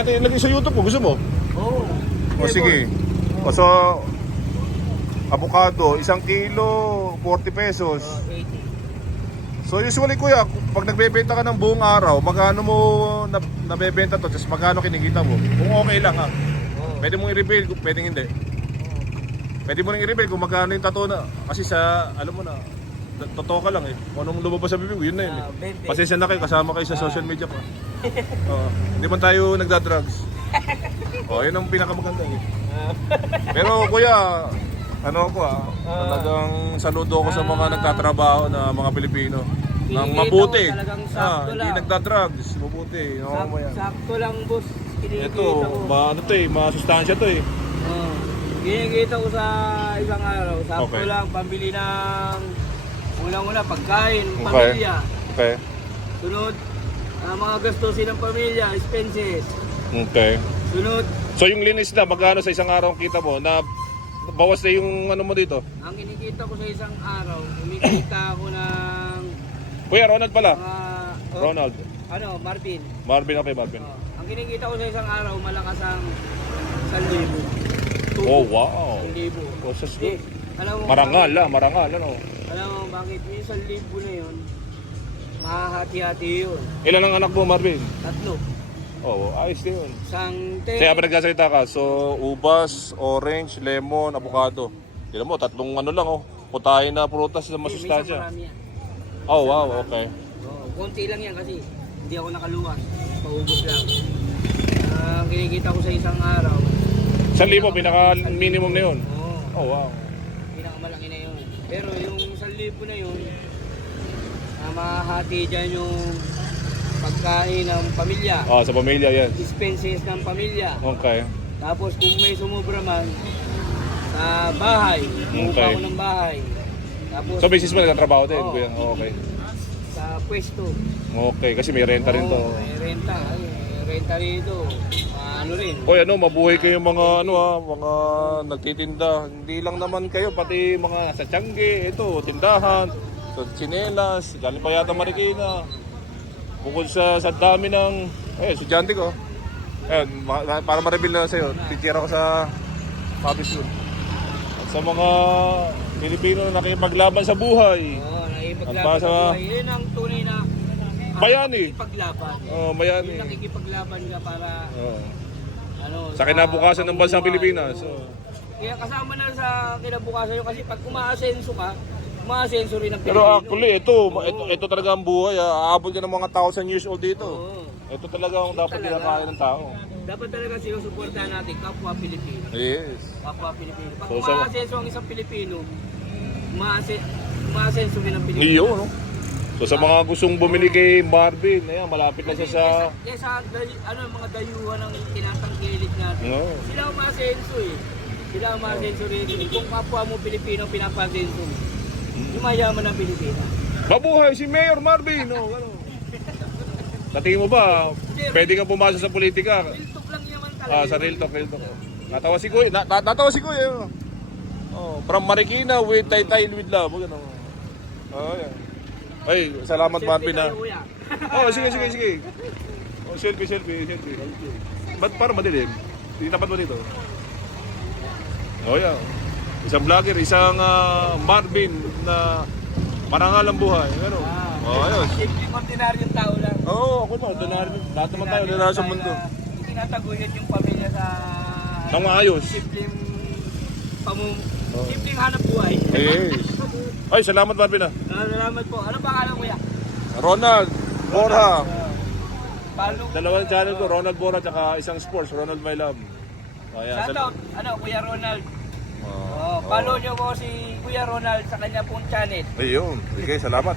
natin ilagay sa YouTube kung gusto mo. Oo. O sige. O so, avocado, 1 kilo, 40 pesos. 80. So usually kuya, pag nagbebenta ka ng buong araw, magkano mo nabebenta to? Just magkano kinikita mo? Kung okay lang ha. Pwede mong i-reveal, pwedeng hindi. Pwede mo nang i-reveal kung magkano yung tattoo na. Kasi sa, alam mo na, totoo ka lang eh. Kung anong lumabas sa bibig mo, yun na yun eh. 20. Pasensya na kayo, kasama kayo sa social media pa. Hindi man tayo nagda-drugs. Yun ang pinakamaganda eh. Pero kuya, ano ako talagang saludo ako sa mga nagtatrabaho na mga Pilipino. Nang mabuti. Hindi nagda-drugs, mabuti. Sakto lang, boss. Ito, ano to eh, masustansya to eh. Kinikita ko sa isang araw. Sakto Okay. lang, pambili ng unang-una, pagkain, pamilya. Okay. Sunod, mga gastusin ng pamilya, expenses. Okay. Sunod, So yung linis na, magkano sa isang araw ang kita mo? Na bawas na yung ano mo dito? ang kinikita ko sa isang araw, kumikita ako ng Kuya, Ronald pala. mga... Ronald. Martin. Marvin, okay, Marvin. Ang kinikita ko sa isang araw, malakas ang 1,000. Oh, wow. 1,000. Oh, sus good. Alam mo, Marangal, marangal, ano? alam mo bakit yung 1,000 na yun, mahahati-hati yun. Ilan ang anak mo, Marvin? 3. Oh, ayos din yun. Isang Kaya pa nagsasalita ka, so ubas, orange, lemon, avocado. Tignan mo, 3 ano lang oh. Putahin na prutas na masustansya. marami yan. Oh, wow, okay. Konti lang yan kasi hindi ako nakaluwas. Paubos lang. Ang kinikita ko sa isang araw. 1,000, pinaka-minimum na yun. Oo. Oh, wow. Pinakamalaki na yun. Pero yung 1,000 na yun, mahahati dyan yung pagkain ng pamilya. Sa pamilya yan. Expenses ng pamilya. Okay. Tapos kung may sumubra man, sa bahay. Umupa Okay. ako ng bahay. Tapos So, basis mo nagtatrabaho din, Oo. kuya? Oh, okay. sa pwesto. Okay, kasi may renta rin to. May renta. May renta rito. Ano rin. Hoy, mabuhay kayo mga mga nagtitinda. Hindi lang naman kayo, pati mga nasa Tiangge, ito, tindahan, so tsinelas, galing pa yata Marikina. Bukod sa dami ng, estudyante ko. Ayun, para ma-reveal na sa'yo, teacher ako sa public school. At sa mga Pilipino na nakipaglaban sa buhay. Oo, nakikipaglaban At para sa sa- buhay. Yun ang tunay na Bayani. nakikipaglaban. Mayani. Yung nakikipaglaban ka para Sa kinabukasan ng bansang Pilipinas. Kaya kasama na sa kinabukasan yun kasi pag umaasenso ka, umaasenso rin ang Pero Pilipino. actually, ito talaga ang buhay. Aabot ka ng mga 1,000 years old dito. Oo. Ito talaga ang dapat kinakain ng tao. Dapat talaga sinusuportahan natin kapwa Pilipino. Yes. Kapwa Pilipino. Pag So, umaasenso ang isang Pilipino, umaasenso rin ang Pilipino. Iyo, no? So sa mga gustong bumili kay Marvin, ayan, malapit na siya sa... Kesa mga dayuhan ng tinatangkilik natin. No. Sila umaasenso eh. Sila umaasenso rin. Kung kapwa mo Pilipino pinapasenso mo, yumayaman ang Pilipino. Mabuhay si Mayor Marvin! No, ano? Sa tingin mo ba, pwede kang pumasok sa politika? Real talk lang yaman talaga. Sa real talk, real talk. Natawa si Kuya. Natawa si Kuya. From Marikina with Taytay with Love. Ano? Yan. Ay, salamat Marvin na. Sige. Selfie. Ba't parang madilim? Hindi tapat mo dito. Yan. Isang vlogger, isang Marvin na marangal ang buhay. Ano? Ayos. Simpleng ordinaryong tao lang. Ako na, lahat naman tayo nila sa mundo. Tinataguyod yung pamilya sa... Nang maayos. Simpleng simpleng hanap buhay. Yes. Ay, salamat Marvin na. Salamat po. Ano pangalan kuya? Ronald Borja. Palo. Dalawang channel ko, Ronald Borja at isang sports, Ronald My Love. Shout out, Kuya Ronald. Follow nyo po si Kuya Ronald sa kanya pong channel. Ayun. Sige, salamat.